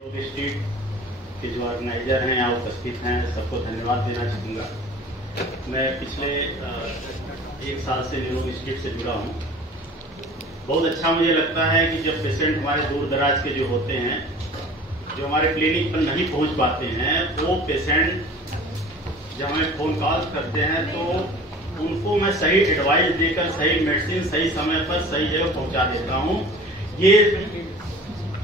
Street के जो organiser हैं यहाँ उपस्थित हैं, सबको धन्यवाद देना चाहूँगा। मैं पिछले 1 साल से न्यूरो स्ट्रीट से जुड़ा हूँ। बहुत अच्छा मुझे लगता है कि जब पेशेंट हमारे दूर दराज के जो होते हैं, जो हमारे क्लिनिक पर नहीं पहुँच पाते हैं, वो पेशेंट जब हमें फ़ोन कॉल करते हैं तो उनको मैं सही एडवाइस देकर, सही मेडिसिन सही समय पर सही जगह पहुँचा देता हूँ। ये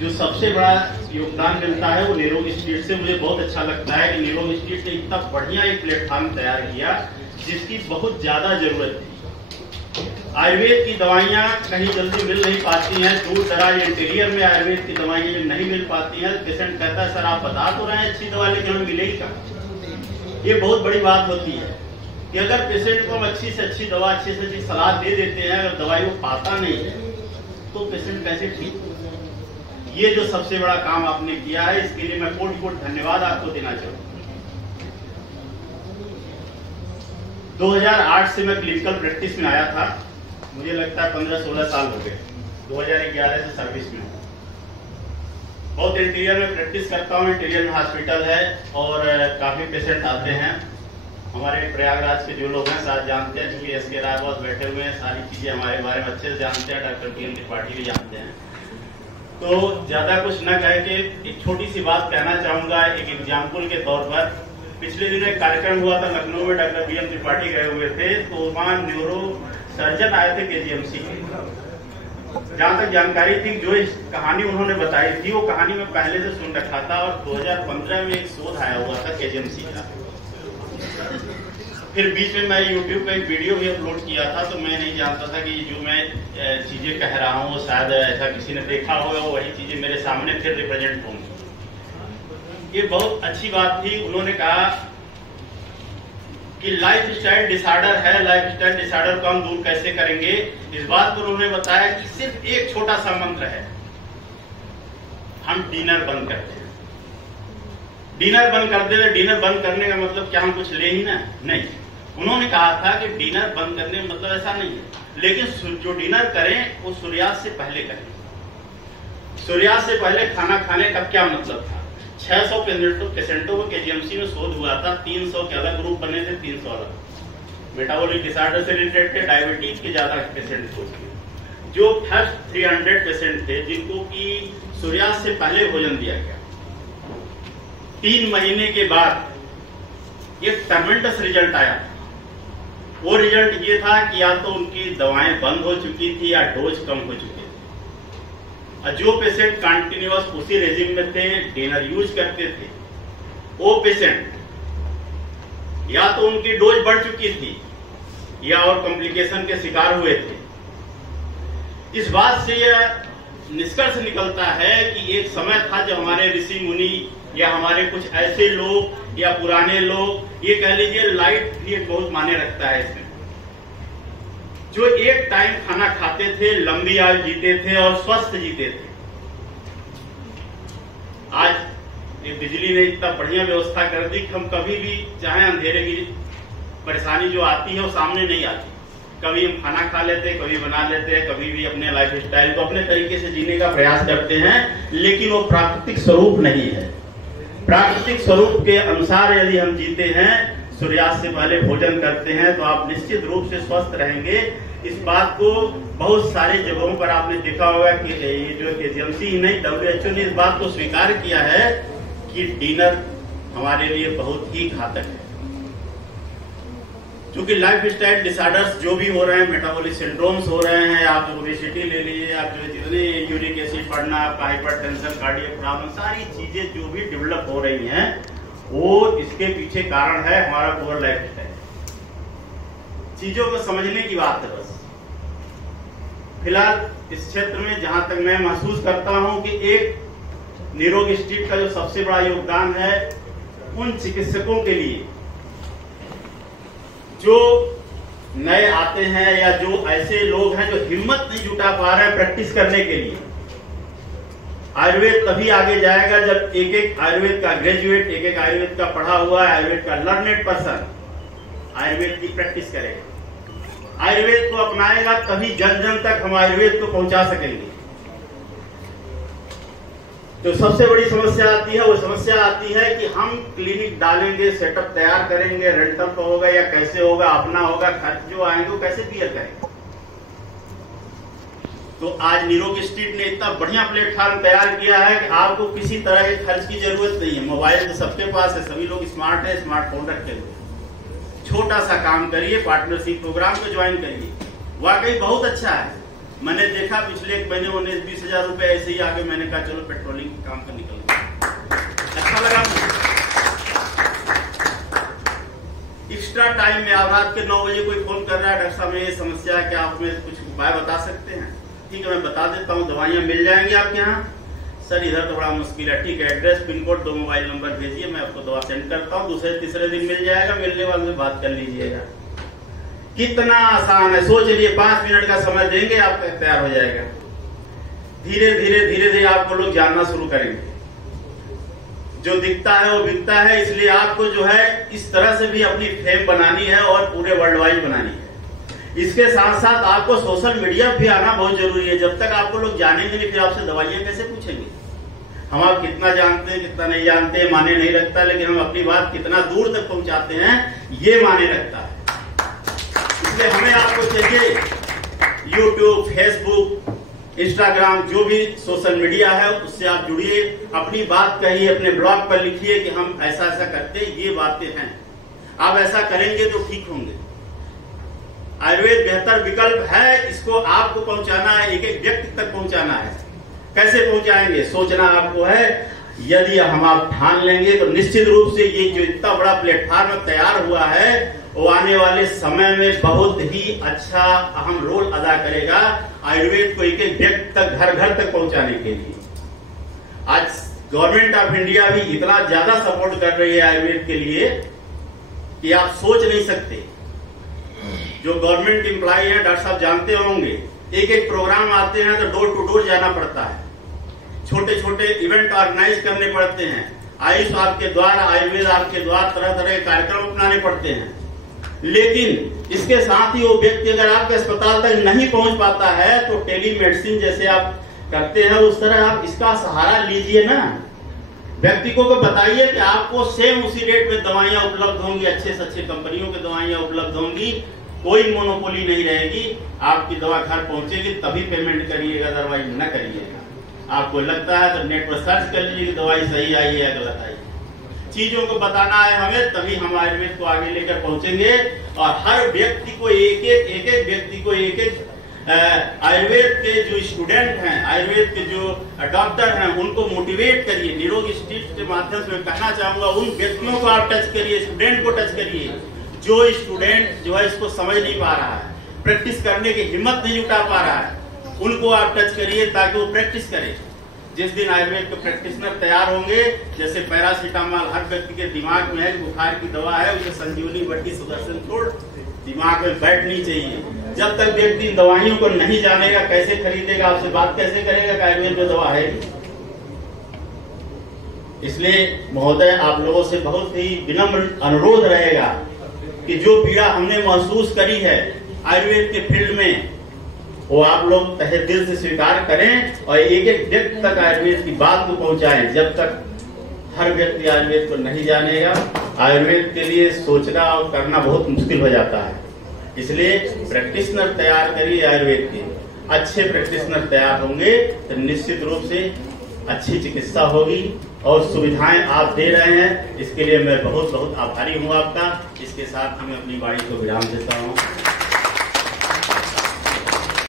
जो सबसे बड़ा योगदान मिलता है वो न्यूरो स्ट्रीट से। मुझे बहुत अच्छा लगता है कि न्यूरो स्ट्रीट ने इतना बढ़िया एक प्लेटफॉर्म तैयार किया जिसकी बहुत ज्यादा जरूरत थी। आयुर्वेद की दवाइयाँ कहीं जल्दी मिल नहीं पाती हैं, दूर दराज इंटीरियर में आयुर्वेद की दवाइयाँ जब नहीं मिल पाती हैं, पेशेंट कहता है सर आप बता तो रहे हैं अच्छी दवा, लेकिन हमें मिलेगी कहाँ। ये बहुत बड़ी बात होती है कि अगर पेशेंट को हम अच्छी से अच्छी दवा, अच्छी से अच्छी सलाह दे देते हैं, अगर दवाई वो पाता नहीं है तो पेशेंट कैसे ठीक। ये जो सबसे बड़ा काम आपने किया है, इसके लिए मैं कोट धन्यवाद आपको देना चाहूँगा। 2008 से मैं क्लिनिकल प्रैक्टिस में आया था, मुझे लगता है 15-16 साल हो गए। 2011 से सर्विस में हूँ। बहुत इंटीरियर में प्रैक्टिस करता हूँ, इंटीरियर में हॉस्पिटल है और काफी पेशेंट आते हैं। हमारे प्रयागराज के जो लोग हैं साथ जानते हैं, क्योंकि एस के राय बहुत बैठे हुए हैं, सारी चीजें हमारे बारे में अच्छे से जानते हैं, डॉक्टर PM त्रिपाठी भी जानते हैं। तो ज्यादा कुछ न कह के एक छोटी सी बात कहना चाहूंगा। एक एग्जाम्पल के तौर पर, पिछले दिनों एक कार्यक्रम हुआ था लखनऊ में, डॉक्टर PM त्रिपाठी गए हुए थे, तो वहाँ न्यूरो सर्जन आए थे KGMC के। जहाँ तक जानकारी थी, जो इस कहानी उन्होंने बताई थी वो कहानी मैं पहले से सुन रखा था और 2015 में एक शोध आया हुआ था KGMC का। फिर बीच में मैं YouTube पे एक वीडियो भी अपलोड किया था, तो मैं नहीं जानता था कि जो मैं चीजें कह रहा हूँ शायद ऐसा किसी ने देखा होगा, वही चीजें मेरे सामने फिर रिप्रेजेंट होंगी। ये बहुत अच्छी बात थी। उन्होंने कहा कि लाइफ स्टाइल डिसऑर्डर है, लाइफ स्टाइल डिसऑर्डर को हम दूर कैसे करेंगे, इस बात पर उन्होंने बताया कि सिर्फ एक छोटा सा मंत्र है, हम डिनर बंद करते हैं। डिनर बंद कर दे। डिनर बंद करने का मतलब क्या हम कुछ ले ही ना? नहीं। उन्होंने कहा था कि डिनर बंद करने का मतलब ऐसा नहीं है, लेकिन जो डिनर करें वो सूर्यास्त से पहले करें। सूर्यास्त से पहले खाना खाने का क्या मतलब था? 600 पेशेंटों को KGMC में शोध हुआ था, 300 के अलग ग्रुप बने थे, 300 अलग मेटाबॉलिक डिसऑर्डर से रिलेटेड थे, डायबिटीज के ज्यादा पेशेंट थे। जो फर्स्ट 300 पेशेंट थे जिनको की सूर्यास्त से पहले भोजन दिया गया, 3 महीने के बाद एक ट्रमेंडस रिजल्ट आया। वो रिजल्ट ये था कि या तो उनकी दवाएं बंद हो चुकी थी या डोज कम हो चुके थे। जो पेशेंट कंटिन्यूअस उसी रेजिम में थे, डिनर यूज करते थे, वो पेशेंट या तो उनकी डोज बढ़ चुकी थी या और कॉम्प्लिकेशन के शिकार हुए थे। इस बात से यह निष्कर्ष निकलता है कि एक समय था जब हमारे ऋषि मुनि या हमारे कुछ ऐसे लोग या पुराने लोग, ये कह लीजिए लाइट भी एक बहुत माने रखता है इसमें, जो एक टाइम खाना खाते थे, लंबी आयु जीते थे और स्वस्थ जीते थे। आज ये बिजली ने इतना बढ़िया व्यवस्था कर दी कि हम कभी भी चाहे अंधेरे की परेशानी जो आती है वो सामने नहीं आती। कभी हम खाना खा लेते हैं, कभी बना लेते हैं, कभी भी अपने लाइफ स्टाइल को अपने तरीके से जीने का प्रयास करते हैं, लेकिन वो प्राकृतिक स्वरूप नहीं है। प्राकृतिक स्वरूप के अनुसार यदि हम जीते हैं, सूर्यास्त से पहले भोजन करते हैं, तो आप निश्चित रूप से स्वस्थ रहेंगे। इस बात को बहुत सारी जगहों पर आपने देखा होगा कि ये जो KGMC ही नहीं, WHO ने इस बात को स्वीकार किया है कि डिनर हमारे लिए बहुत ही घातक है। क्योंकि लाइफ स्टाइल डिसऑर्डर्स जो भी हो रहे हैं, मेटाबॉलिक सिंड्रोम्स हो रहे हैं, आप ओबेसिटी ले लीजिए, आप जो जितने यूरिक एसिड बढ़ना, आपका हाइपरटेंशन, कार्डियक प्रॉब्लम, सारी चीजें जो भी डेवलप हो रही हैं, वो इसके पीछे कारण है हमारा पुअर लाइफ स्टाइल। चीजों को समझने की बात है बस। फिलहाल इस क्षेत्र में जहां तक मैं महसूस करता हूं कि एक न्यूरो स्ट्रीट का जो सबसे बड़ा योगदान है, उन चिकित्सकों के लिए जो नए आते हैं या जो ऐसे लोग हैं जो हिम्मत नहीं जुटा पा रहे हैं प्रैक्टिस करने के लिए। आयुर्वेद तभी आगे जाएगा जब एक एक आयुर्वेद का ग्रेजुएट, एक एक आयुर्वेद का पढ़ा हुआ आयुर्वेद का लर्नेड पर्सन आयुर्वेद की प्रैक्टिस करेगा, आयुर्वेद को अपनाएगा, तभी जन जन तक हम आयुर्वेद को पहुंचा सकेंगे। जो सबसे बड़ी समस्या आती है वो समस्या आती है कि हम क्लिनिक डालेंगे, सेटअप तैयार करेंगे, रेंटल का होगा या कैसे होगा, अपना होगा, खर्च जो आएंगे वो कैसे क्लियर करेंगे। तो आज निरोग स्ट्रीट ने इतना बढ़िया प्लेटफॉर्म तैयार किया है कि आपको किसी तरह के खर्च की जरूरत नहीं है। मोबाइल तो सबके पास है, सभी लोग स्मार्ट है, स्मार्टफोन रखे हुए। छोटा सा काम करिए, पार्टनरशिप प्रोग्राम को ज्वाइन करिए, वाकई बहुत अच्छा है। मैंने देखा पिछले एक महीने 19-20 हजार रुपए ऐसे ही आगे, मैंने कहा चलो पेट्रोलिंग के काम पर निकल गया, अच्छा लगा। एक्स्ट्रा टाइम में आप रात के 9 बजे कोई फोन कर रहा है, डॉक्टर साहब ये समस्या है, क्या आप में कुछ उपाय बता सकते हैं? ठीक है, मैं बता देता हूँ, दवाइयाँ मिल जाएंगी आपके यहाँ। सर इधर तो बड़ा मुश्किल है, ठीक है, address, pin code, 2 mobile number भेजिए, मैं आपको दवा सेंड करता हूँ, दूसरे तीसरे दिन मिल जाएगा, मिलने वाले से बात कर लीजिएगा। कितना आसान है, सोच लिए 5 मिनट का समय देंगे, आपका तैयार हो जाएगा। धीरे धीरे धीरे धीरे आपको लोग जानना शुरू करेंगे, जो दिखता है वो बिकता है। इसलिए आपको जो है इस तरह से भी अपनी फेम बनानी है और पूरे वर्ल्ड वाइड बनानी है। इसके साथ साथ आपको सोशल मीडिया भी आना बहुत जरूरी है। जब तक आपको लोग जानेंगे नहीं, फिर आपसे दवाइयां कैसे पूछेंगे? हम आप कितना जानते हैं, कितना नहीं जानते हैं, माने नहीं रखता, लेकिन हम अपनी बात कितना दूर तक पहुंचाते हैं ये माने रखता है। इसलिए हमें आपको चाहिए यूट्यूब, फेसबुक, इंस्टाग्राम, जो भी सोशल मीडिया है उससे आप जुड़िए, अपनी बात कहिए, अपने ब्लॉग पर लिखिए कि हम ऐसा ऐसा करते हैं, ये बातें हैं, आप ऐसा करेंगे तो ठीक होंगे। आयुर्वेद बेहतर विकल्प है, इसको आपको पहुंचाना है, एक एक व्यक्ति तक पहुंचाना है। कैसे पहुंचाएंगे सोचना आपको है। यदि हम आप ठान लेंगे तो निश्चित रूप से ये जो इतना बड़ा प्लेटफॉर्म तैयार हुआ है वो आने वाले समय में बहुत ही अच्छा अहम रोल अदा करेगा आयुर्वेद को एक एक व्यक्ति तक, घर घर तक पहुंचाने के लिए। आज गवर्नमेंट ऑफ इंडिया भी इतना ज्यादा सपोर्ट कर रही है आयुर्वेद के लिए कि आप सोच नहीं सकते। जो गवर्नमेंट एम्प्लॉय है, डॉक्टर साहब जानते होंगे, एक एक प्रोग्राम आते हैं तो डोर टू डोर जाना पड़ता है, छोटे छोटे इवेंट ऑर्गेनाइज करने पड़ते हैं, आयुष आपके द्वारा, आयुर्वेद आपके द्वारा तरह तरह के कार्यक्रम अपनाने पड़ते हैं। लेकिन इसके साथ ही वो व्यक्ति अगर आपके अस्पताल तक नहीं पहुंच पाता है तो टेलीमेडिसिन जैसे आप करते हैं उस तरह आप इसका सहारा लीजिए ना। व्यक्ति को बताइए कि आपको सेम उसी रेट में दवाइयां उपलब्ध होंगी, अच्छे से अच्छे कंपनियों की दवाइयां उपलब्ध होंगी, कोई मोनोपोली नहीं रहेगी। आपकी दवा घर पहुंचेगी तभी पेमेंट करिएगा, अदरवाइज न करिएगा। आपको लगता है तो नेट पर सर्च कर लीजिए कि दवाई सही आई है या गलत आई है। चीजों को बताना है हमें, तभी हम आयुर्वेद को आगे लेकर पहुंचेंगे। और हर व्यक्ति को एक एक व्यक्ति को एक एक आयुर्वेद के जो स्टूडेंट हैं, आयुर्वेद के जो डॉक्टर हैं, उनको मोटिवेट करिए। निरोग स्ट्रीट के माध्यम से मैं कहना चाहूंगा, उन व्यक्तियों को आप टच करिए, स्टूडेंट को टच करिए जो स्टूडेंट जो है इसको समझ नहीं पा रहा है, प्रैक्टिस करने की हिम्मत नहीं जुटा पा रहा है, उनको आप टच करिए ताकि वो प्रैक्टिस करें। जिस दिन आयुर्वेद के प्रैक्टिशनर तैयार होंगे, जैसे पैरासीटामोल हर व्यक्ति के दिमाग में है, बुखार की दवा है, उसे संजीवनी बट्टी, सुदर्शन छोड़ दिमाग में बैठनी चाहिए। जब तक व्यक्ति दवाइयों को नहीं जानेगा, कैसे खरीदेगा, आपसे बात कैसे करेगा कि आयुर्वेद में दवा है। इसलिए महोदय आप लोगों से बहुत ही विनम्र अनुरोध रहेगा कि जो पीड़ा हमने महसूस करी है आयुर्वेद के फील्ड में, वो आप लोग तहे दिल से स्वीकार करें और एक एक व्यक्ति तक आयुर्वेद की बात को पहुंचाएं। जब तक हर व्यक्ति आयुर्वेद को नहीं जानेगा, आयुर्वेद के लिए सोचना और करना बहुत मुश्किल हो जाता है। इसलिए प्रैक्टिशनर तैयार करिए आयुर्वेद के। अच्छे प्रैक्टिशनर तैयार होंगे तो निश्चित रूप से अच्छी चिकित्सा होगी और सुविधाएं आप दे रहे हैं, इसके लिए मैं बहुत बहुत आभारी हूँ आपका। इसके साथ मैं अपनी वाणी को विराम देता हूँ।